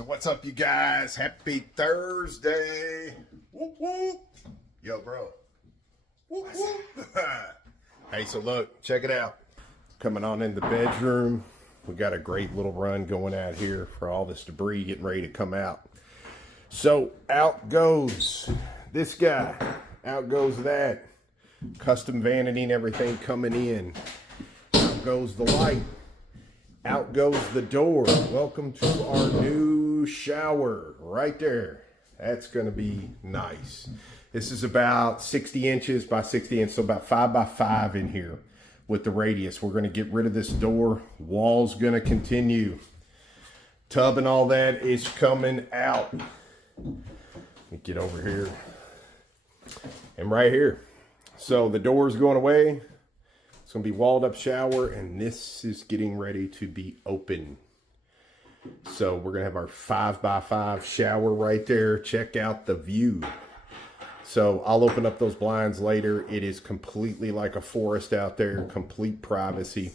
So what's up, you guys? Happy Thursday. Whoop, whoop. Yo, bro. Whoop, whoop. Hey, so look, check it out. Coming on in the bedroom. We got a great little run going out here for all this debris getting ready to come out. So out goes this guy. Out goes that. Custom vanity and everything coming in. Out goes the light. Out goes the door. Welcome to our new shower right there. That's going to be nice. This is about 60 inches by 60 inches, so about 5 by 5 in here with the radius. We're going to get rid of this door. Wall's going to continue. Tub and all that is coming out. Let me get over here. And right here. So the door's going away. It's going to be walled up shower, and this is getting ready to be open. So we're going to have our 5 by 5 shower right there. Check out the view. So I'll open up those blinds later. It is completely like a forest out there, complete privacy.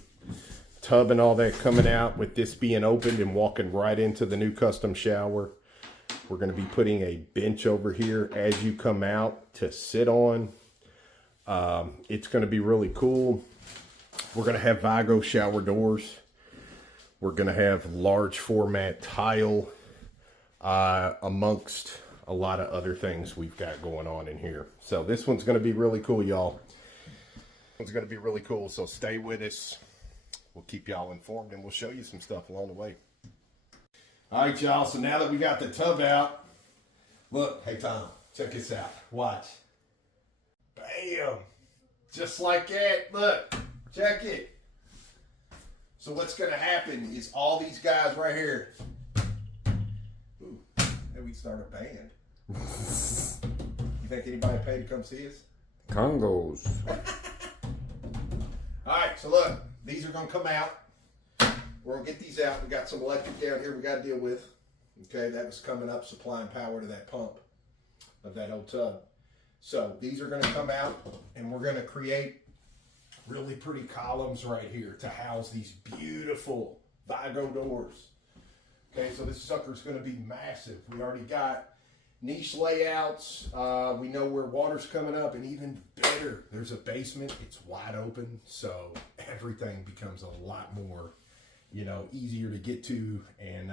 Tub and all that coming out with this being opened and walking right into the new custom shower. We're going to be putting a bench over here as you come out to sit on. It's going to be really cool. We're going to have Vigo shower doors. We're going to have large format tile amongst a lot of other things we've got going on in here. So this one's going to be really cool, y'all. It's going to be really cool, so stay with us. We'll keep y'all informed, and we'll show you some stuff along the way. All right, y'all, so now that we got the tub out, look, hey, Tom, check this out. Watch. Bam. Just like that. Look. Check it. So what's going to happen is all these guys right here. Ooh, maybe we start a band. You think anybody paid to come see us? Congos. All right, so look, these are going to come out. We're going to get these out. We got some electric down here we got to deal with. Okay, that was coming up, supplying power to that pump of that old tub. So these are going to come out, and we're going to create really pretty columns right here to house these beautiful Vigo doors. Okay, so this sucker's going to be massive. We already got niche layouts. We know where water's coming up, and even better, there's a basement. It's wide open, so everything becomes a lot more, easier to get to and,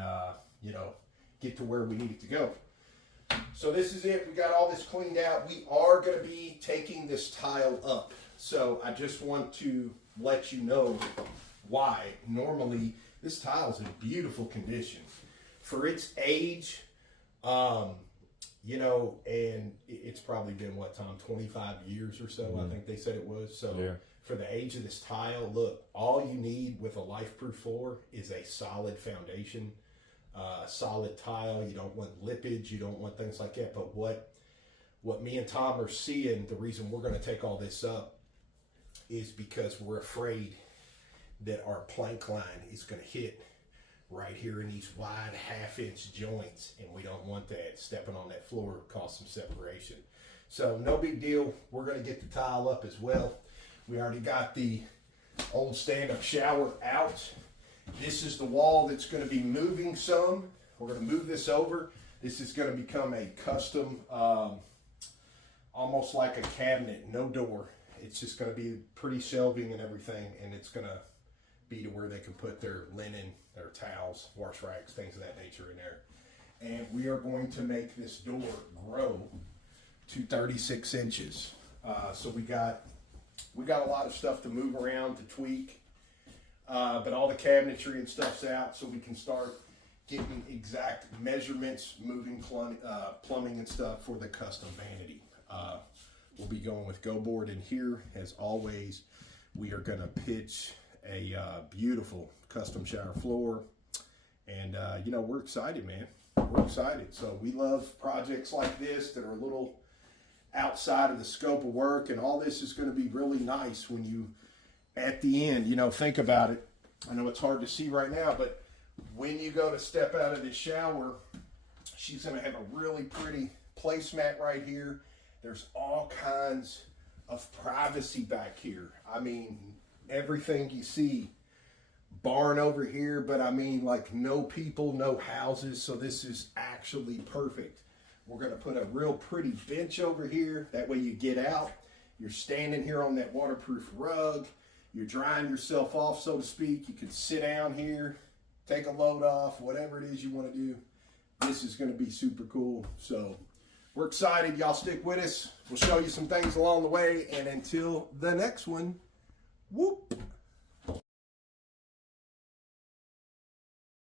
get to where we need it to go. So this is it. We got all this cleaned out. We are going to be taking this tile up. So I just want to let you know why. Normally, this tile is in beautiful condition. For its age, and it's probably been, what, Tom, 25 years or so, I think they said it was. So yeah. For the age of this tile, look, all you need with a life-proof floor is a solid foundation, solid tile. You don't want lippage. You don't want things like that. But what me and Tom are seeing, the reason we're going to take all this up is because we're afraid that our plank line is going to hit right here in these wide half-inch joints, and we don't want that. Stepping on that floor cause some separation. So no big deal. We're going to get the tile up as well. We already got the old stand-up shower out. This is the wall that's going to be moving some. We're going to move this over. This is going to become a custom, almost like a cabinet, no door. It's just going to be pretty shelving and everything, and it's going to be to where they can put their linen, their towels, wash racks, things of that nature in there. And we are going to make this door grow to 36 inches. So we got a lot of stuff to move around, to tweak, but all the cabinetry and stuff's out, so we can start getting exact measurements, moving plumbing and stuff for the custom vanity. We'll be going with GoBoard in here. As always, we are going to pitch a beautiful custom shower floor. And, we're excited, man. We're excited. So we love projects like this that are a little outside of the scope of work. And all this is going to be really nice when you, at the end, think about it. I know it's hard to see right now, but when you go to step out of this shower, she's going to have a really pretty placemat right here. There's all kinds of privacy back here. I mean, everything you see barn over here, but I mean like no people, no houses. So this is actually perfect. We're going to put a real pretty bench over here. That way you get out, you're standing here on that waterproof rug. You're drying yourself off, so to speak. You can sit down here, take a load off, whatever it is you want to do. This is going to be super cool. So we're excited. Y'all stick with us. We'll show you some things along the way. And until the next one, whoop.